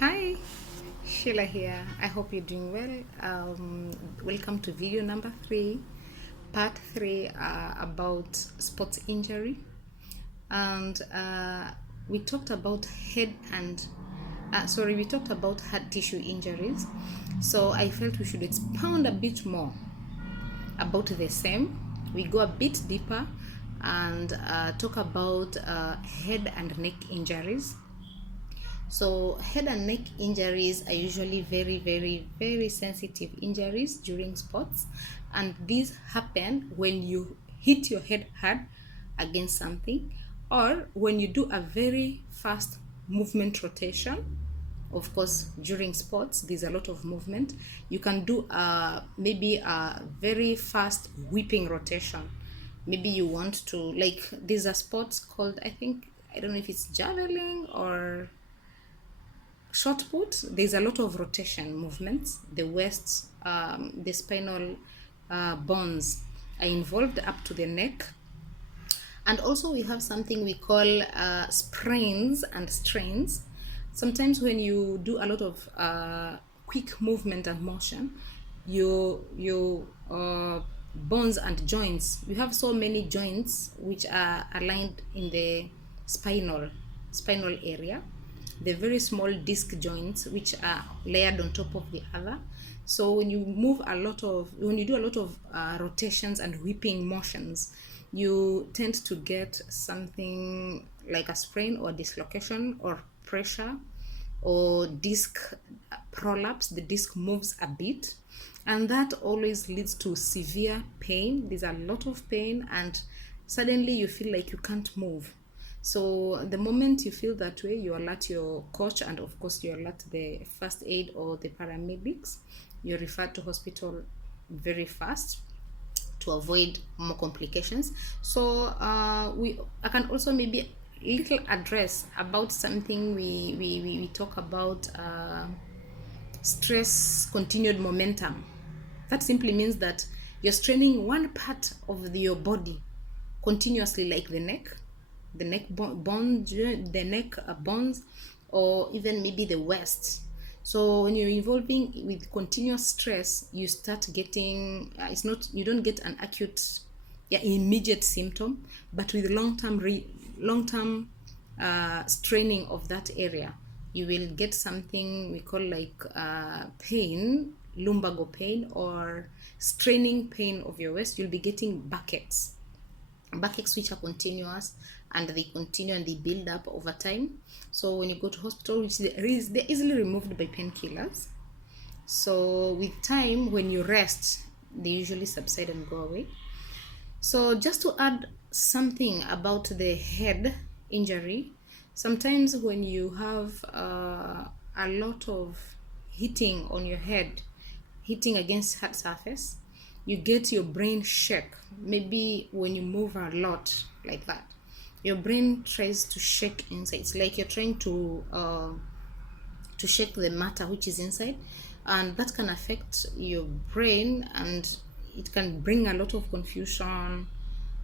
Hi, Sheila here. I hope you're doing well. Welcome to video number 3, part 3 about sports injury. And we talked about we talked about heart tissue injuries. So I felt we should expound a bit more about the same. We go a bit deeper and talk about head and neck injuries. So head and neck injuries are usually very sensitive injuries during sports, and these happen when you hit your head hard against something, or when you do a very fast movement rotation. Of course, during sports there's a lot of movement. You can do maybe a very fast whipping rotation. Maybe you want to, like, these are sports called, I don't know if it's javelin or short put. There's a lot of rotation movements. The waist, the spinal bones are involved up to the neck. And also we have something we call sprains and strains. Sometimes when you do a lot of quick movement and motion, your bones and joints, you have so many joints which are aligned in the spinal area. The very small disc joints which are layered on top of the other. So when you do a lot of rotations and whipping motions, you tend to get something like a sprain or dislocation or pressure or disc prolapse. The disc moves a bit, and that always leads to severe pain. There's a lot of pain, and suddenly you feel like you can't move. So the moment you feel that way, you alert your coach, and of course you alert the first aid or the paramedics. You're referred to hospital very fast to avoid more complications. So I can also maybe little address about something we talk about, stress continued momentum. That simply means that you're straining one part of your body continuously, like the neck bones, or even maybe the waist. So when you're involving with continuous stress, you start getting you don't get an acute, immediate symptom, but with long term straining of that area, you will get something we call like pain, lumbago pain, or straining pain of your waist. You'll be getting backaches which are continuous, and they continue and they build up over time. So when you go to hospital, which they're easily removed by painkillers. So with time, when you rest, they usually subside and go away. So just to add something about the head injury, sometimes when you have a lot of hitting on your head, hitting against hard surface, you get your brain shake. Maybe when you move a lot like that, your brain tries to shake inside. It's like you're trying to shake the matter which is inside, and that can affect your brain, and it can bring a lot of confusion,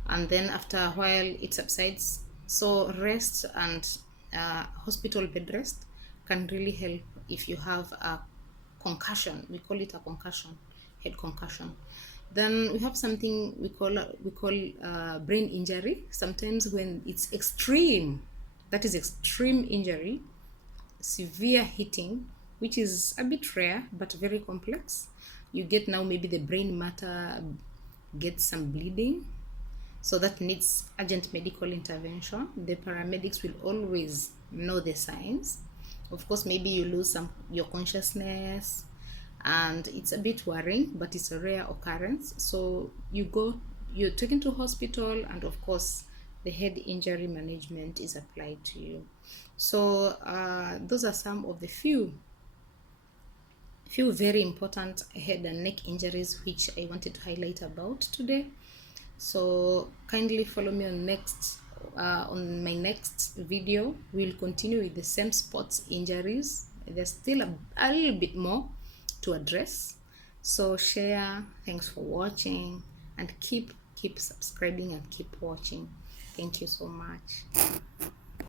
and then after a while it subsides. So rest and hospital bed rest can really help if you have a concussion. We call it a concussion, head concussion. Then we have something we call brain injury. Sometimes when it's extreme, that is extreme injury, severe hitting, which is a bit rare but very complex. You get now maybe the brain matter gets some bleeding, so that needs urgent medical intervention. The paramedics will always know the signs. Of course, maybe you lose your consciousness, and it's a bit worrying, but it's a rare occurrence. So you're taken to hospital, and of course the head injury management is applied to you. So those are some of the few very important head and neck injuries which I wanted to highlight about today. So kindly follow me on my next video. We'll continue with the same sports injuries. There's still a little bit more to address. So share. Thanks for watching, and keep subscribing and keep watching. Thank you so much.